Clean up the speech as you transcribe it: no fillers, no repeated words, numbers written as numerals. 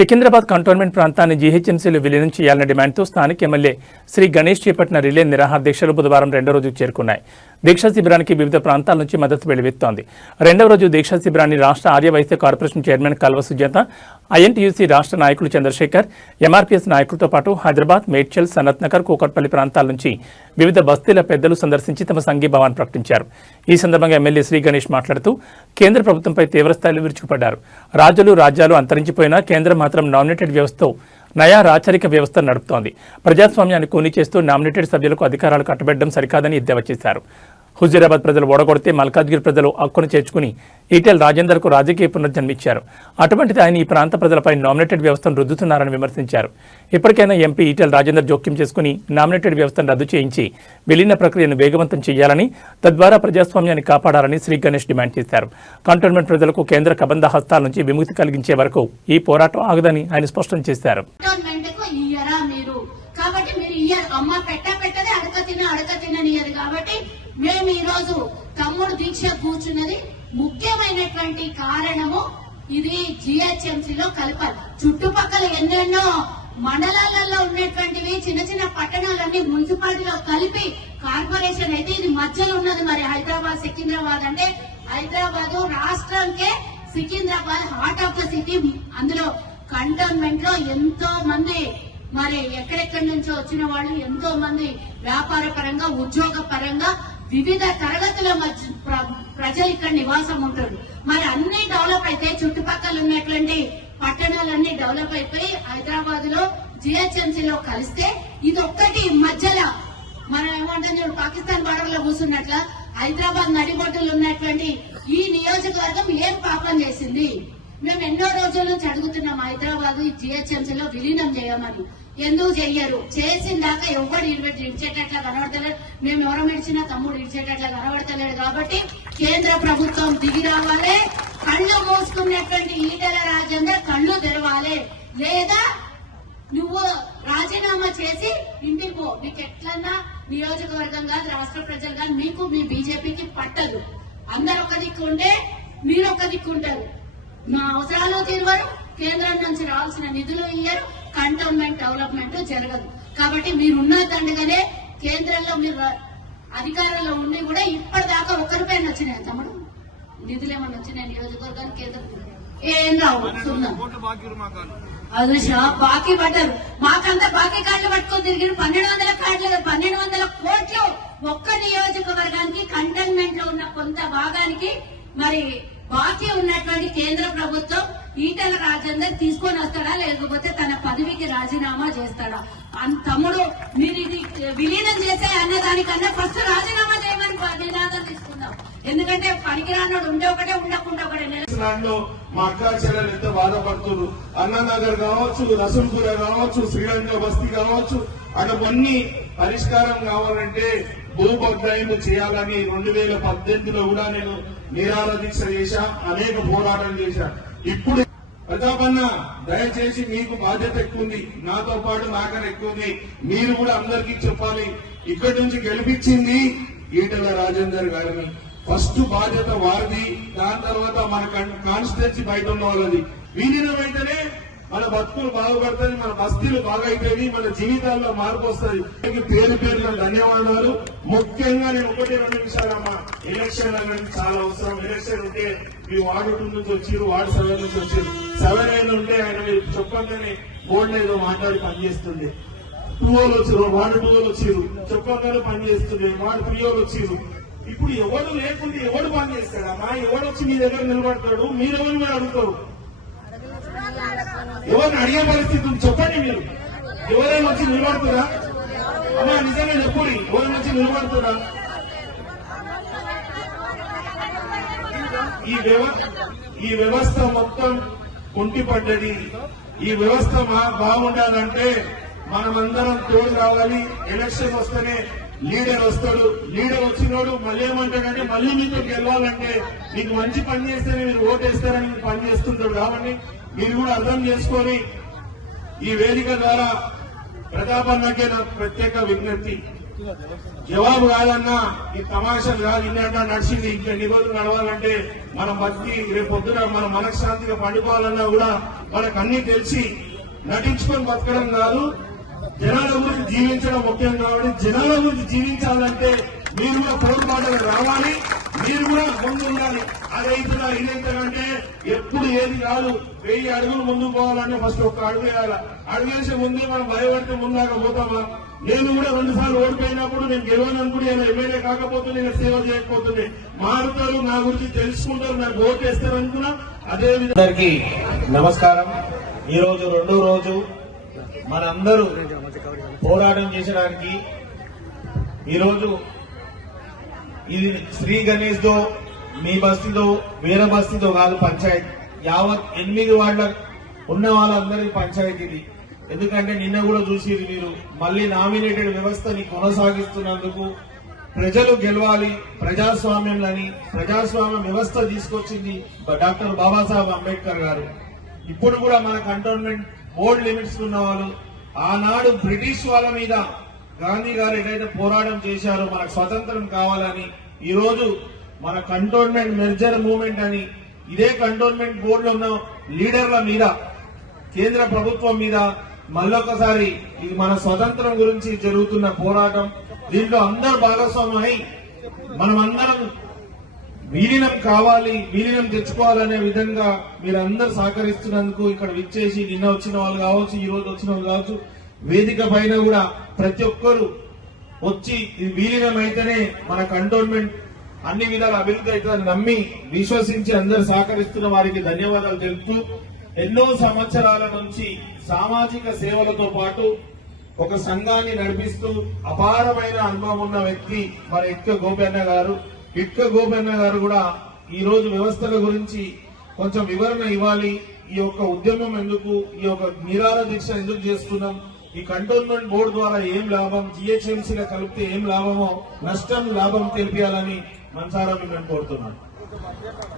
Secunderabad cantonment ప్రాంతాన్ని జీహెచ్ఎంసీలో విలీనం చేయాలన్న డిమాండ్తో స్థానిక ఎమ్మెల్యే శ్రీ గణేష్ చేపట్టిన రిలే నిరాహార దీక్షలు బుధవారం రెండో రోజుకు చేరుకున్నాయి. దీక్షా శిబిరానికి వివిధ ప్రాంతాల నుంచి మద్దతు వెలువెత్తోంది. రెండవ రోజు దీక్షా శిబిరాన్ని రాష్ట్ర Aryavysya corporation chairman Kalva Sujatha, INTUC రాష్ట్ర నాయకులు చంద్రశేఖర్, ఎంఆర్పీఎస్ నాయకులతో పాటు హైదరాబాద్, మేడ్చల్, సనత్ నగర్, కూకట్పల్లి ప్రాంతాల నుంచి వివిధ బస్తీల పెద్దలు సందర్శించి తమ సంఘీభావాన్ని ప్రకటించారు. ఈ సందర్భంగా ఎమ్మెల్యే శ్రీ గణేష్ మాట్లాడుతూ కేంద్ర ప్రభుత్వంపై తీవ్రస్థాయిలో విరుచుకుపడ్డారు. రాజ్యాలు అంతరించిపోయినా కేంద్రం మాత్రం నామినేటెడ్ వ్యవస్థతో నయా రాచరిక వ్యవస్థ నడుపుతోంది. ప్రజాస్వామ్యాన్ని కూని చేస్తూ నామినేటెడ్ సభ్యులకు అధికారాలు కట్టబెట్టడం సరికాదని ఎద్దేవా చేశారు. హుజూరాబాద్ ప్రజలు ఓడగొడితే మల్కాజ్గిరి ప్రజలు హక్కును చేర్చుకుని ఈటెల రాజేందర్కు రాజకీయ పునర్జన్మిచ్చారు. అటువంటిది ఆయన ఈ ప్రాంత ప్రజలపై నామినేటెడ్ వ్యవస్థను రుద్దుతున్నారని విమర్శించారు. ఇప్పటికైనా ఎంపీ ఈటెల రాజేందర్ జోక్యం చేసుకుని నామినేటెడ్ వ్యవస్థను రద్దు చేయించి విలీన ప్రక్రియను వేగవంతం చేయాలని, తద్వారా ప్రజాస్వామ్యాన్ని కాపాడాలని శ్రీ గణేష్ డిమాండ్ చేశారు. కంటోన్మెంట్ ప్రజలకు కేంద్ర కబంధ హస్తాల నుంచి విముక్తి కలిగించే వరకు ఈ పోరాటం ఆగదని ఆయన స్పష్టం చేశారు. కాబట్టి మీరు అమ్మ పెట్టదే అడక తిననియదు. కాబట్టి మేము ఈ రోజు తమ్ముడు దీక్ష కూర్చున్నది ముఖ్యమైనటువంటి కారణము ఇది జిహెచ్ఎంసీలో కలపాలి. చుట్టుపక్కల ఎన్నెన్నో మండలాలలో ఉన్నటువంటివి చిన్న చిన్న పట్టణాలన్నీ మున్సిపాలిటీలో కలిపి కార్పొరేషన్ అయితే ఇది మధ్యలో ఉన్నది. మరి హైదరాబాద్, సికింద్రాబాద్ అంటే హైదరాబాద్ రాష్ట్రంకే Secunderabad heart of the city. అందులో కంటోన్మెంట్ లో ఎంతో మంది మరి ఎక్కడెక్కడి నుంచో వచ్చిన వాళ్ళు ఎంతో మంది వ్యాపార పరంగా, ఉద్యోగ పరంగా వివిధ తరగతుల ప్రజలు ఇక్కడ నివాసం ఉంటారు. మరి అన్ని డెవలప్ అయితే చుట్టుపక్కల ఉన్నటువంటి పట్టణాలన్నీ డెవలప్ అయిపోయి హైదరాబాద్ లో జిహెచ్ఎంసీలో కలిస్తే ఇది ఒక్కటి మధ్యలో మనం ఏమంటాం పాకిస్తాన్ బార్డర్ లో కూర్చున్నట్ల హైదరాబాద్ నడిబొడ్డులు ఉన్నటువంటి ఈ నియోజకవర్గం ఏం పాపం చేసింది? మేము ఎన్నో రోజుల నుంచి అడుగుతున్నాం హైదరాబాద్ జిహెచ్ఎంసీలో విలీనం చేయమని. ఎందుకు చెయ్యరు? చేసిన దాకా ఎవరు ఇడిచేటట్లా కనబడతలేడు. మేము ఎవరం ఇడిచినా తమ్ముడు ఇడిచేటట్లా కనబడతలేడు. కాబట్టి కేంద్ర ప్రభుత్వం దిగి రావాలి. కళ్ళు మూసుకున్నటువంటి ఈటెల రాజేందర్ కళ్ళు తెరవాలి. లేదా నువ్వు రాజీనామా చేసి ఇంటికి పో. నీకు ఎట్లన్నా నియోజకవర్గం కాదు, రాష్ట్ర ప్రజలు కాదు, మీకు మీ బీజేపీకి పట్టదు. అందరు ఒక దిక్కు ఉంటే మీరు ఒక దిక్కు ఉంటారు. మా అవసరాలు తీరవరు, కేంద్రం నుంచి రావాల్సిన నిధులు ఇయ్యరు, కంటోన్మెంట్ డెవలప్మెంట్ జరగదు. కాబట్టి మీరున్న దండగానే కేంద్రంలో మీరు అధికారంలో ఉండి కూడా ఇప్పటిదాకా ఒక్కరిపైన వచ్చినాయి తమ్ముడు నిధులు ఏమన్నా వచ్చినాయి నియోజకవర్గానికి? కేంద్రం ఏం రావు. అది బాకీ పడ్డారు. మాకంతా బాకీ కార్డులు పట్టుకొని తిరిగి 1200 కార్డులు, 1200 కోట్లు ఒక్క నియోజకవర్గానికి కంటోన్మెంట్ లో ఉన్న కొంత భాగానికి మరి బాకీ ఉన్నటువంటి కేంద్ర ప్రభుత్వం ఈటెల రాజేందర్ తీసుకొని వస్తాడా, లేకపోతే తన పదవికి రాజీనామా చేస్తాడా? తమ్ముడు మీరు ఇది విలీనం చేసే అన్నదానికన్నా ఫస్ట్ రాజీనామా చేయమని నినాదం తీసుకుందాం. ఎందుకంటే పనికిరానోడు ఉండే ఒకటే, ఉండకుండా ఒకటే. మా అక్క చెల్లెలు ఎంత బాధపడుతున్నారు. అన్ననగర్ కావచ్చు, రసూల్పుర కావచ్చు, శ్రీలంక బస్తీ కావచ్చు, అటువన్నీ పరిష్కారం కావాలంటే భూ బద్దాయింపు చేయాలని 2018లో కూడా నేను నిరాహార దీక్ష చేశా, అనేక పోరాటం చేశా. ఇప్పుడు ప్రతాపన్న దయచేసి మీకు బాధ్యత ఎక్కువ ఉంది, నాతో పాటు నాకన్నా ఎక్కువ ఉంది. మీరు కూడా అందరికీ చెప్పాలి. ఇక్కడి నుంచి గెలిపించింది ఈటెల రాజేందర్ గారిని. ఫస్ట్ బాధ్యత వారిది, దాని తర్వాత మన కాన్స్టిట్యున్సీ బయట ఉన్న వాళ్ళది. విలీనం అయితేనే మన బతుకులు బాగుపడుతుంది, మన బస్తీలు బాగైతాయి, మన జీవితాల్లో మార్పు వస్తుంది. పేరు ధన్యవాదాలు. ముఖ్యంగా నేను 1-2 నిమిషాలమ్మా, ఎలక్షన్ అనేది చాలా అవసరం. ఎలక్షన్ ఉంటే మీ వార్డు 2 నుంచి వచ్చారు, వార్డు 7 నుంచి వచ్చారు. 7 ఉంటే ఆయన మీరు చెప్పగానే బోర్డు ఏదో మాట్లాడి పనిచేస్తుంది. 2 వచ్చారు, వార్డు 2 వచ్చారు, చెప్పగానే పనిచేస్తుంది. వార్డు 3 వచ్చారు. ఇప్పుడు ఎవరు లేకుంటే ఎవరు పని చేస్తాడమ్మా? ఎవరు వచ్చి మీ దగ్గర నిలబడతాడు? మీరెవరు మీరు అడుగుతారు? ఎవరిని అడిగే పరిస్థితి ఉంది? చెప్పండి. మీరు ఎవరైనా వచ్చి నిలబడుతురా? అమ్మా నిజంగా చెప్పండి, ఎవరైనా వచ్చి నిలబడుతురా? ఈ వ్యవస్థ మొత్తం కుంటిపడ్డది. ఈ వ్యవస్థ బాగుండాలంటే మనమందరం తోడు రావాలి. ఎలక్షన్ వస్తేనే లీడర్ వస్తాడు. లీడర్ వచ్చినోడు మళ్ళీ ఏమంటాడంటే మళ్ళీ మీతో గెలవాలంటే మీకు మంచి పని చేస్తేనే మీరు ఓటేస్తారని పని చేస్తుంటాడు. కాబట్టి మీరు కూడా అర్థం చేసుకొని ఈ వేదిక ద్వారా ప్రతాపన్నకే నాకు ప్రత్యేక విజ్ఞప్తి. జవాబు కాదన్నా ఈ తమాషలు కాదు. ఇన్నన్నా నడిచింది, ఇంకా ఎన్ని రోజులు నడవాలంటే మనం బతికి రేపు పొద్దున మనం మనశ్శాంతిగా పండుకోవాలన్నా కూడా మనకు అన్ని తెలిసి నటించుకొని బతకడం కాదు, జనాల గురించి జీవించడం ముఖ్యం. కాబట్టి జనాల గురించి జీవించాలంటే మీరు కూడా తోడ్పాటుగా రావాలి, మీరు కూడా ముందు ఉండాలి. అదైతున్నా ఇదైతుందంటే ఎప్పుడు ఏది కాదు. 1000 అడుగులు ముందుకు పోవాలంటే ఫస్ట్ ఒక్క అడుగు వేయాలి. అడుగేసే ముందే మనం భయపడితే ముందాక పోతామా? నేను కూడా 2 సార్లు ఓడిపోయినప్పుడు నేను గెలవననుకుని నేను ఎమ్మెల్యే కాకపోతే నేను సేవ చేయకపోతుంది. మారుతారు, నా గురించి తెలుసుకుంటారు, నాకు ఓటు వేస్తారు అనుకున్నా. అదే అందరికీ నమస్కారం. ఈ రోజు 2వ రోజు మనందరూ పోరాటం చేసడానికి ఈరోజు ఇది శ్రీ గణేష్ దో మీ బస్తీదో వేరే బస్తీదో కాదు, పంచాయతీ యావత్ 8 వార్డుల ఉన్న వాళ్ళందరికీ పంచాయతీ ఇది. ఎందుకంటే నిన్న కూడా చూసి మీరు మళ్ళీ నామినేటెడ్ వ్యవస్థని కొనసాగిస్తున్నందుకు ప్రజలు గెలవాలి, ప్రజాస్వామ్యంలని ప్రజాస్వామ్య వ్యవస్థ తీసుకొచ్చింది డాక్టర్ బాబాసాహెబ్ అంబేద్కర్ గారు. ఇప్పుడు కూడా మన కంటోన్మెంట్ బోర్డు లిమిట్స్ ఉన్న వాళ్ళు ఆనాడు బ్రిటిష్ వాళ్ళ మీద గాంధీ గారు ఏదైతే పోరాటం చేశారో మనకు స్వతంత్రం కావాలని, ఈ రోజు మన కంటోన్మెంట్ మెర్జర్ మూవ్మెంట్ అని ఇదే కంటోన్మెంట్ బోర్డులో ఉన్న లీడర్ల మీద కేంద్ర ప్రభుత్వం మీద మళ్ళొకసారి ఇది మన స్వతంత్రం గురించి జరుగుతున్న పోరాటం. దీంట్లో అందరూ భాగస్వామ్యమై మనమందరం విలీనం కావాలి, విలీనం తెచ్చుకోవాలనే విధంగా మీరందరూ సహకరిస్తున్నందుకు ఇక్కడ విచ్చేసి నిన్న వచ్చిన వాళ్ళు కావచ్చు, ఈ రోజు వచ్చిన వాళ్ళు కావచ్చు, వేదిక పైన కూడా ప్రతి ఒక్కరు వచ్చి ఇది విలీనం అయితేనే మన కంటోన్మెంట్ అన్ని విధాల అభివృద్ధి అవుతుందని నమ్మి విశ్వసించి అందరూ సహకరిస్తున్న వారికి ధన్యవాదాలు తెలుపుతూ, ఎన్నో సంవత్సరాల నుంచి సామాజిక సేవలతో పాటు ఒక సంఘాన్ని నడిపిస్తూ అపారమైన అనుభవం ఉన్న వ్యక్తి మన ఇట్క గోపన్న గారు. ఇట్క గోపన్న గారు కూడా ఈ రోజు వ్యవస్థల గురించి కొంచెం వివరణ ఇవ్వాలి. ఈ యొక్క ఉద్యమం ఎందుకు, ఈ యొక్క నిరాహార దీక్ష ఎందుకు చేస్తున్నాం, ఈ కంటోన్మెంట్ బోర్డు ద్వారా ఏం లాభం, జిహెచ్ఎంసీలో కలిపితే ఏం లాభమో నష్టం లాభం తెలిపియాలని మనసారా మిమ్మల్ని కోరుతున్నాను.